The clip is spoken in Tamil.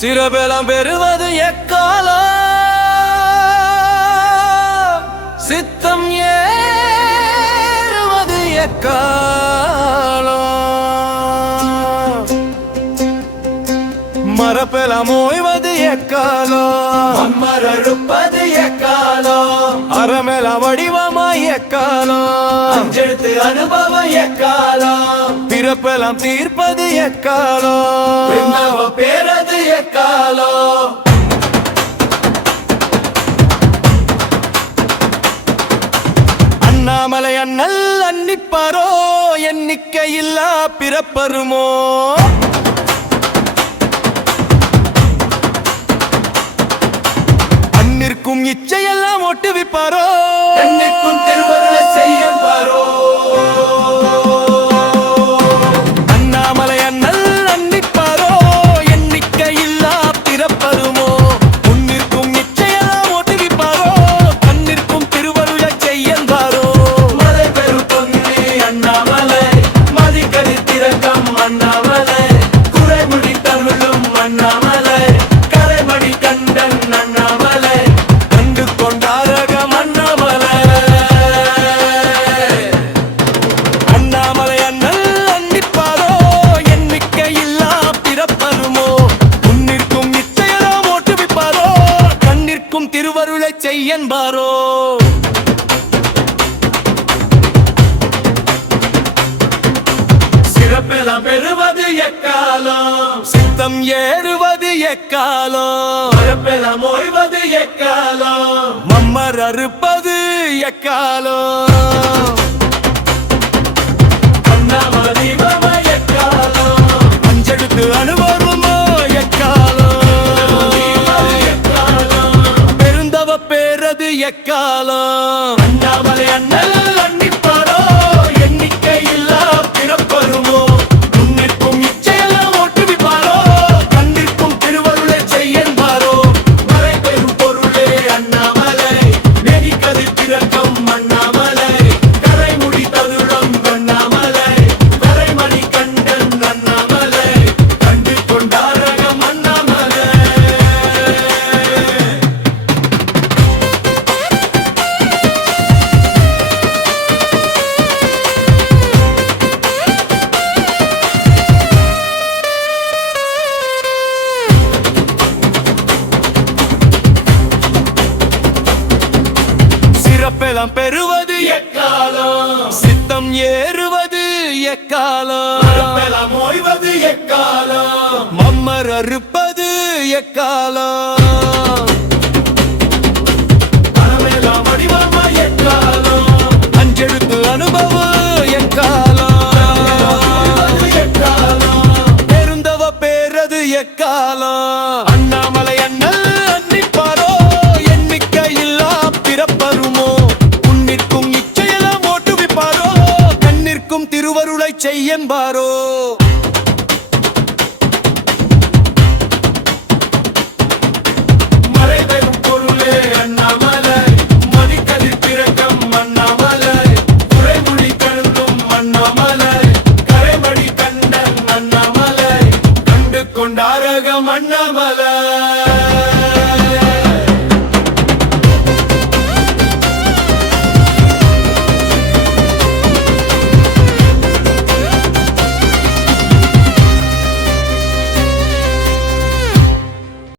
சிறபெலம் பெறுவது எக்காலம், சித்தம் ஏறுவது எக்காலம், மரப்பெலம் ஓய்வது எக்காலம், மம்மரறுப்பது எக்காலம், அறமெலாம் வடிவமாய் எக்காலம், அஞ்செழுத்து அனுபவம் எக்காலம், பிறப்பெல்லாம் தீர்ப்பது எக்காலம், பின்னவ பேரது எக்காலம். அண்ணாமலை அண்ணல் அன்னிப்பாரோ எண்ணிக்கையில்லா பிறப்பருமோ, அன்னிற்கும் இச்சையெல்லாம் ஒட்டுவிப்பாரோ, கண்ணிற்கும் திருவருளை செய்யும் பாரோ. அண்ணாமலை அண்ணல் அன்னிப்பாரோ எண்ணிக்கையில்லா பிறப்பருமோ, முன்னிற்கும் இச்சையெல்லாம் ஒட்டுவிப்பாரோ, அன்னிற்கும் திருவருளை செய்யன்பாரோ. மலை பெரும் பொன்னி அண்ணாமலை, மதிக்கதி திறக்கம் அண்ணாமலை, குறைமுடி தமிழும் அண்ணாமலை, கரைமடி கண்டன் அண்ணாமலை, கண்டு கொண்டாரகம் அண்ணாமலை. அண்ணாமலை அண்ணல் அன்னிப்பாரோ எண்ணிக்கையில்லா பிறப்பருமோ, முன்னிற்கும் இச்சையெல்லாம் ஓட்டுவிப்பாரோ, கண்ணிற்கும் திருவருளை செய்யன்பாரோ. சிறப்பெல்லாம் பெறுவது எக்காலம், சித்தம் ஏறுவது எக்காலம், சிறப்பெல்லாம் ஓய்வது எக்காலம், மம்மர் அறுப்பது எக்காலம், அண்ணாமதிவம எக்காலம், அஞ்செடுத்து அனுபவமோ எக்காலம், எக்காலம், பெருந்தவ பேரது எக்காலம், அண்ணாமலை அண்ணல் அன்னிப்பாரோ எண்ணிக்கையில்லா பிறப்பருமோ, முன்னிற்கும் இச்சையெல்லாம் ஓட்டுவிப்பாரோ, கண்ணிற்கும் திருவருளை செய்யன்பாரோ. மறை பெரும் பொருளே அண்ணாமலை, நெறிக்கதி பிறக்கம் அண்ணாமலை, கரைமுடி ததுளம் அண்ணாமலை, கரைமணி கண்டன் அண்ணாமலை, கண்டு கொண்டாரகம் அண்ணாமலை. சிறப்பெல்லாம் பெறுவது எக்காலம், சித்தம் ஏறுவது எக்காலம், மரப்பெல்லாம் ஓய்வது எக்காலம், மம்மர் அறுப்பது எக்காலம், மனமெல்லாம் வடிவமா எக்காலம், அஞ்செழுத்து அனுபவம் எக்காலம், எக்காலம், பெருந்தவ பேரது எக்காலம். அண்ணாமலை அண்ணல் அன்னிப்பாரோ எண்ணிக்கையில்லா பிறப்பருமோ, உன்னிற்கும் இச்சையெல்லாம் ஓட்டுவிப்பாரோ, கண்ணிற்கும் திருவருளை செய்யன்பாரோ. மறை பெரும் பொருளே அண்ணாமலை, மதிக்கதிர் பிறக்கம் அண்ணாமலை, குறைமுடி கழுந்தும் அண்ணாமலை, கரைமடி கண்டன் அண்ணாமலை, கண்டு கொண்டாரகம் அண்ணாமலை.